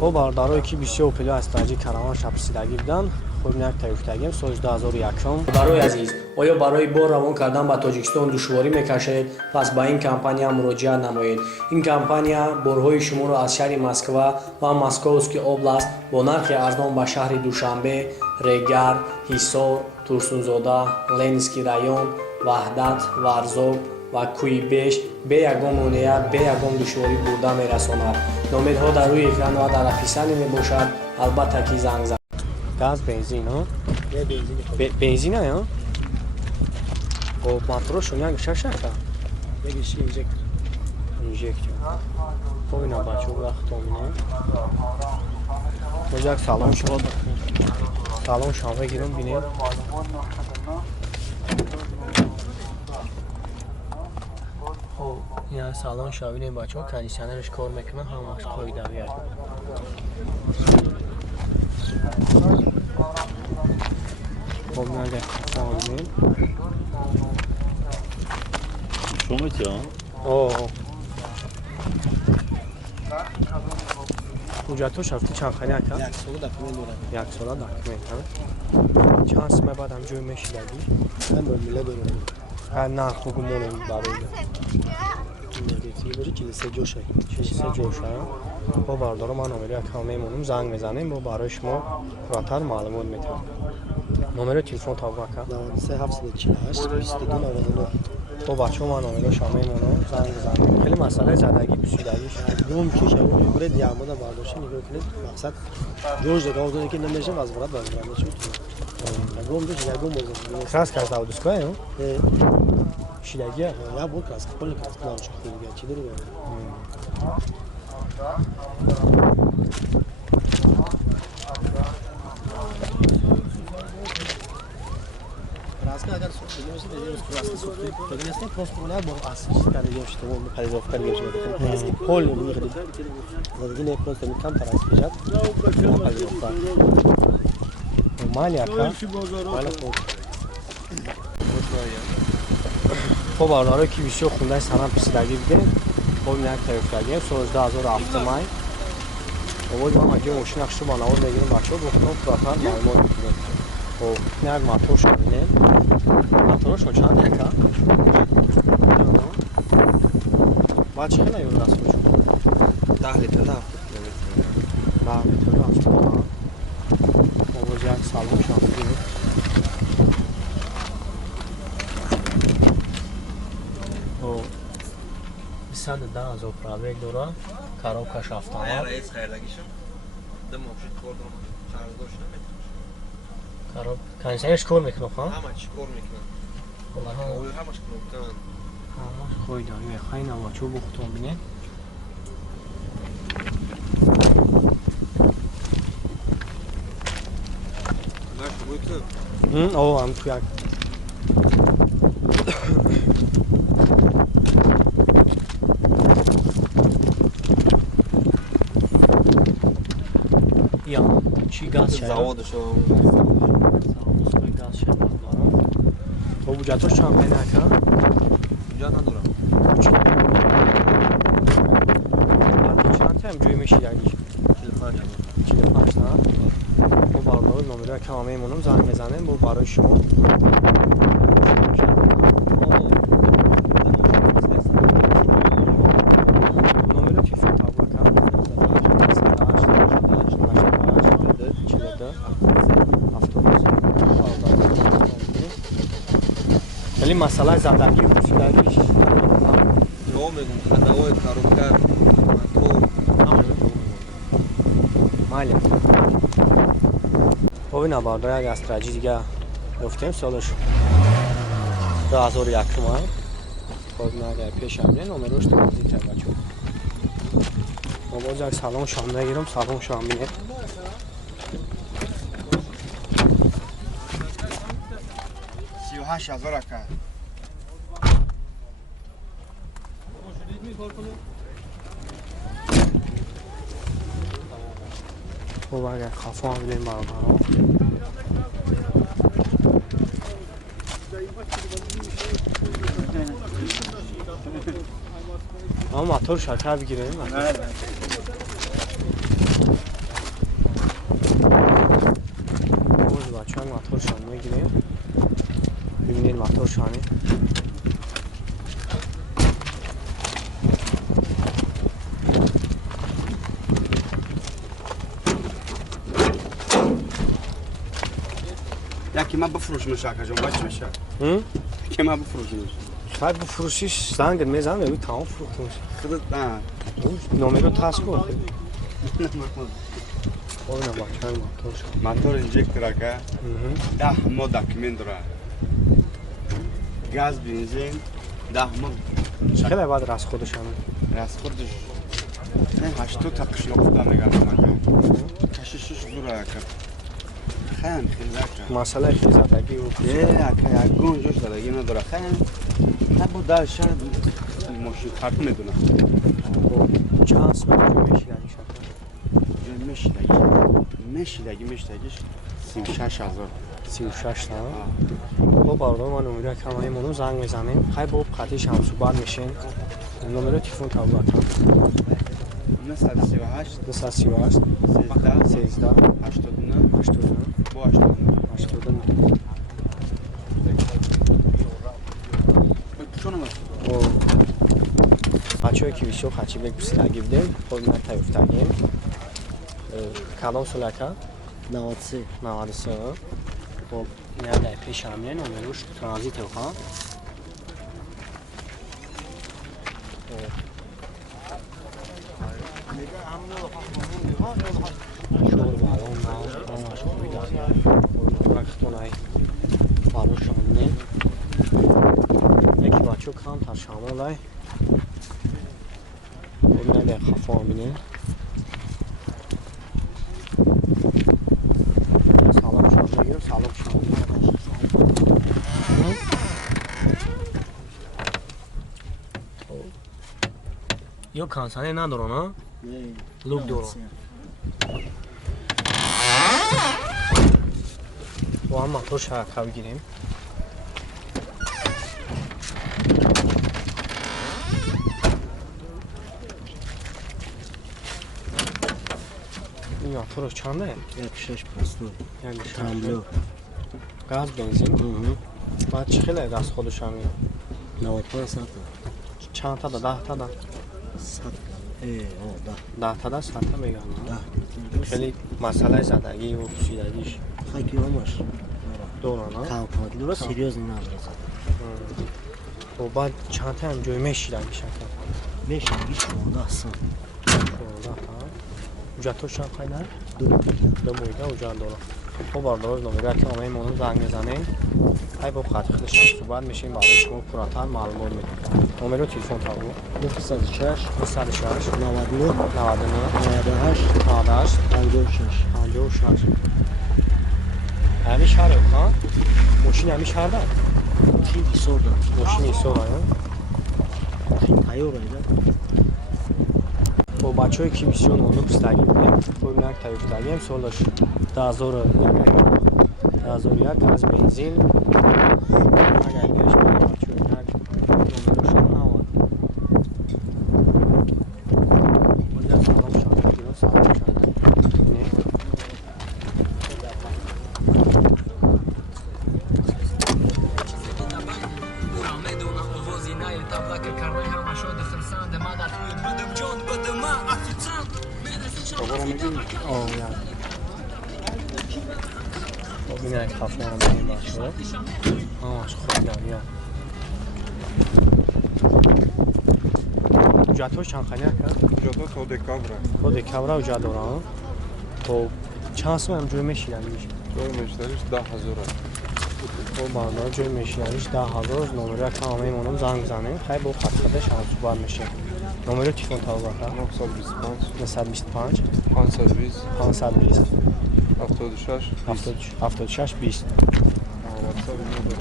خب باردارایی که بیشتر اوپلو استراتژی کاروان شپسیدگی بودن خب یک تایفتگیم سال 2001 برای عزیز آیا برای بار روان کردن به تاجیکستان دشواری میکشید پس با این کمپانیا مراجعه نمایید. این کمپانیا بارهای شما را از شهر مسکو و مسکوسکی اوبلاست با نرخ ارزان به شهر دوشنبه، ریگر، حصار، تورسونزاده، لنسکی رایون، وحدت، ورزاب و کویبش به یگان مانعیت به یگان دشواری برده میرساند. نامدها در روی اکران و در افیسانی میباشد. البته که زنگ زد گاز بنزین ها بنزین ها خب موتورش یک شش یکیش اینجکتور خب اینا بچه وقت آمینه باید یک سالان شما سالان شما بگیرم بینید خب این سالان شما بینید بچه ها کندیشنرش کار میکنه همش قایده بیاد خب نگه خواهدیم شما چه حجتاش هفته چند خیلی اکن؟ یک سال دکمه داره یک سال دکمه اکن چند سمه بعد هم جوی میشیدگی؟ من برمیله دارم نه خوب مونیم برای نگیتی باری کلیسه جوشه کلیسه جوشه با بردارم من نمره اکن میمونیم زنگ میزنیم با برای شما فراتر معلومات میتونم نمره تلفن تابو اکن 93 748 22 99 با بچه من نمره شما میمونم زنگ میزنیم خیلی مسئله زدگی بسیدگیش گم که شما برید دیامو دا برداشت نگاه کنید مقصد جوش دکا آزونه که نمیشه وزبرات وزبرات نشود گم دوش یا گم بزن کراس کرده و دسکای هم؟ شیدگیه؟ یا بود کراس کل کراس کنم چه خوبی چی داری باید راسته اگر سوخت دیگه میشه دیگه اس راسته سوخت دیگه است پست کنه با اساس کاری گوشت و پریزاف کاری گوشت میکنه کل میخرید دیگه نه پست میکنم تراس بجات پریزاف کار مالی اکا مال خوب خب بارداره که بیشتر خونده سنم پیسیدگی بده خب این یک تایفتگی سال 2007 مای اول ما مگه ماشین اخشو با نوار بگیریم بچه ها بختم فراتر معلومات میکنیم خب این یک موتور شدینه موتورشون چند اکا؟ باید چه خیلی یون رسم شد؟ 10 لیتر 10 10 لیتر رسم شد ما باز یک سالون شما بگیریم بسند ده از اپرابه دوره کارو کشافت آمد رئیس خیردگیشم دم مبشید کردم خاردوش نمیتونم کارو کنیسنش کار میکنه خواهم؟ همه چی کار میکنم اوی همش کنم همش خوی داری خیلی نواچو بختون بینه باش بویتم او هم تو یک یا چی گاز شد؟ زوادشو گاز شد دارم تو بوجتاش چند خیلی نکن؟ اینجا ندارم چند تایم جوی میشی یعنی؟ 45 نه؟ با باردار نمره که همه ایمونم زنگ میزنیم با برای شما نمره تلفن تابو کن ولی مسئله زندگی و بسیدگیش رو میگم خداوی کاروکر تو مالی خب این باردار یک استراتژی دیگه گفتیم سالش 2001 تومن خب نگه پیش همینه نمروش توضیح کرد بچه ما باز یک سلام شام نگیرم سلام شام بینه 38,000 اکا خب اگر خفا هم بینیم برابر اما موتور شکر بگیریم شانی یکی من بفروشم شاکر جان باید چی بشه؟ که من بفروشم شاید بفروشیش زنگ میزنم ببین تمام فروخته میشه خودت نه نامه رو تست کن خب نه بچه های موتور انجکتر که 10 ماه داکیمنت داره گاز بنزین 10 ماه خیلی بعد راست خودش هم راست خودش نه 80 تا قشنگفته میگم من کششش دوره که خیلی زکه مسئله خیلی زدگی و که یک گون جوش دادگی نداره خیلی بود در شهر ماشین خرد میدونه چند سمت رو میشیدنی شد میشیدگیش 36,000 36 تا خب باردار ما نمره کمایی منو زنگ میزنیم خیلی با قطعی شمسو بر میشین نمره تیفون تا بودم 938 238 13 89 89 با 89 89 بچه های کیویشو خچی بگوستگی بدیم خب نه تایفتگیم کلام سلکه 93 93 خب این هم در پیش همینه نمروش ترانزیت رو خواهم شغل برام ناز خوبی داریم رختون های برای شامنه یکی بچه کم تا شامل های خب نه خفا همینه سلام شام بگیرم سلام شام یا کانسانه ندارو نه؟ لوک دارو با هم موتور شرکه بگیریم این موتور چنده؟ 16 پستون یعنی تامبلو گاز بنزین بعد چه خیلی دست خودش هم 95 ساعت چند تا ده تا ده 100 ده تا ده 100 تا میگم خیلی مسئله زدگی و پوسیدگیش خیلی همش دوران کام کنید درست سریوز نداره و بعد چند تا هم جوی میشیدن میشه میشه هیچ موضوع اصلا اونجا تو شب خیلی نه؟ دو مویده اونجا دوران خب باردار نمره که آمه مونم زنگ میزنیم های با خط خیلی شمس بعد میشیم برای شما پراتر معلومات میدیم نمره تلفن تا بود 906 906 99 99 98 98 56 56 همی شهر ها؟ ماشین همی شهر دار؟ ماشین ایسور دار ماشین ایسور ها؟ ماشین تایور هایده با بچه های کیمیسیون اونو پستگی بودیم خب یک تایفتگی هم سالش 1001 گاز بنزین اگر پیش بودیم بچه های یک نمروش هم نواد باید سلام شد بگیرم سلام شد خب این یک خفه هم بگیم باشه آماش خوب داری جاتو چند خیلی کرد؟ جاتا تا دکابره با دکابره و جا دارم خب چند سمه هم جوی میشیدن میشه؟ جای مشتریش 10,000 خب باندار جوی میشیدنش 10,000 نمره که همه مونم زنگ زنیم خیلی با خط خودش هم صبح میشه نمره تیفون تا بگه 925 925 520 520 76 76 20 واتساپ نداره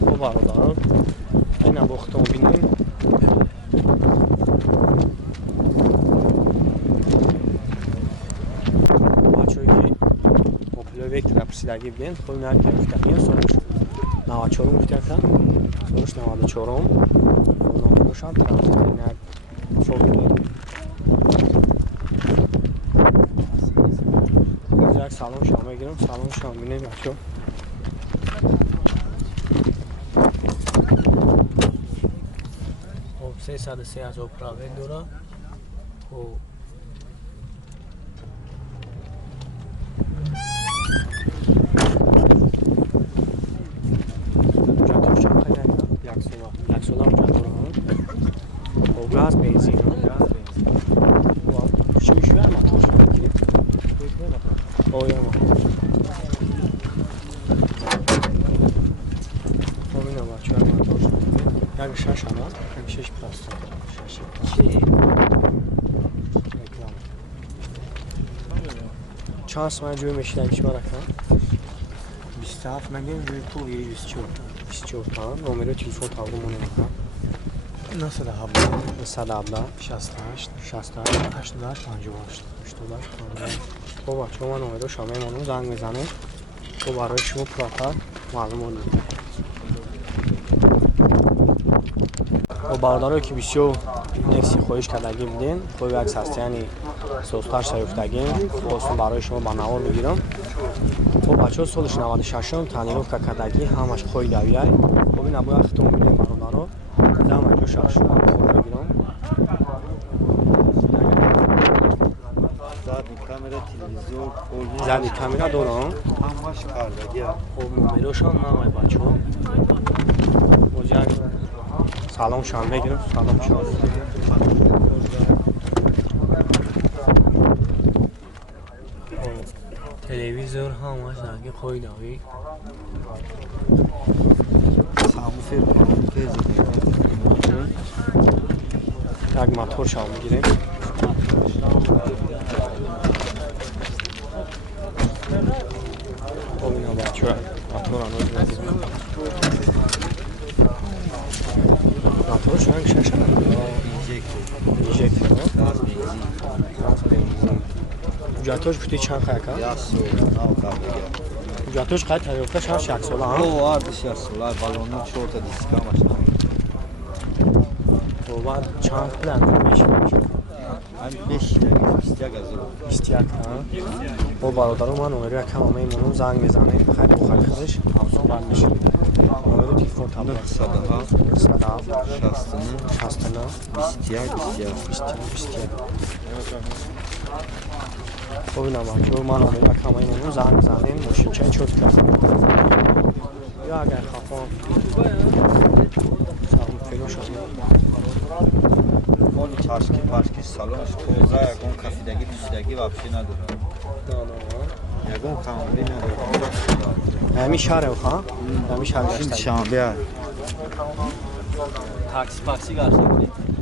خب برادران این هم بختم بینیم بچه هایی که مپلو ویکتر پرسیدگی بدین خب این هر که افتگیم سالش 94 افتگیم سالش 94 نمروش هم ترانزیت این هر فوق یک سلام شام بگیرم سلام شام بینیم بچه 303,000 пробег дорад. خب جاتوش چند خیلی یک سولا جاتو رو خب گاز بنزین شوی موتور شو بگیریم اوه یا موتور خب این هم بچه های موتور شو یک 6 همه یک 6 پلاستیک 6 چند سمه جوی میشه دیگه شما رکن 27 من دیم روی پول 24 تومن نمره تلفن تابلومون نمیکنم nasıl habla 117 68 68 88 58 خب بچه ها من نمره شامه زنگ میزنه و برای شما پراتر معلوم میده و برادرایی که بسیار نکسی خواهش کردگی بدین خوی یک هستیانی سوستر سیفتگی خواستم برای شما با نوار میگیرم و بچه ها سالش 96 تنیروف که کردگی همش خوی دویه و این ابو اختون میدیم برادرها زم اجو شخص رو خود بگیرم زدی کامیرا دارم همش کاردگی خب نمروشان نامه بچه ها و جک سلام شان بگیرم سلام شان تلویزیون همش زنگی خوی داوی همون فیلم یک موتور شام میگیریم خب اینا بچه ها موتور هم روز بگیریم موتور شما یک شش هم اینجکتر گاز بنزین جاتوش بودی چند خیلی که؟ جاتوش خیلی تریفته شما 6 ساله هم؟ او آردش 6 ساله بالونه چورت دیسکا ماشنا و بعد چند پلن میشه همین 5 دقیقه 21 از 21 ها و برادرم من نمره کم همه ایمونم زنگ میزنه خیلی بخیر خودش افزون رد میشه نمره تلفن تابلت 69 21 خب اینم بچه من نمره کم همه ایمونم زنگ میزنیم ماشین چند چوت کردم یا اگر خفان سلام فیلم شد مالی چشکی سالونش توزه یکون کفیدگی پیشیدگی وابشی نداره یکون کاملی نداره همین شهره بخواه همین شهر این شنبه taksi garsak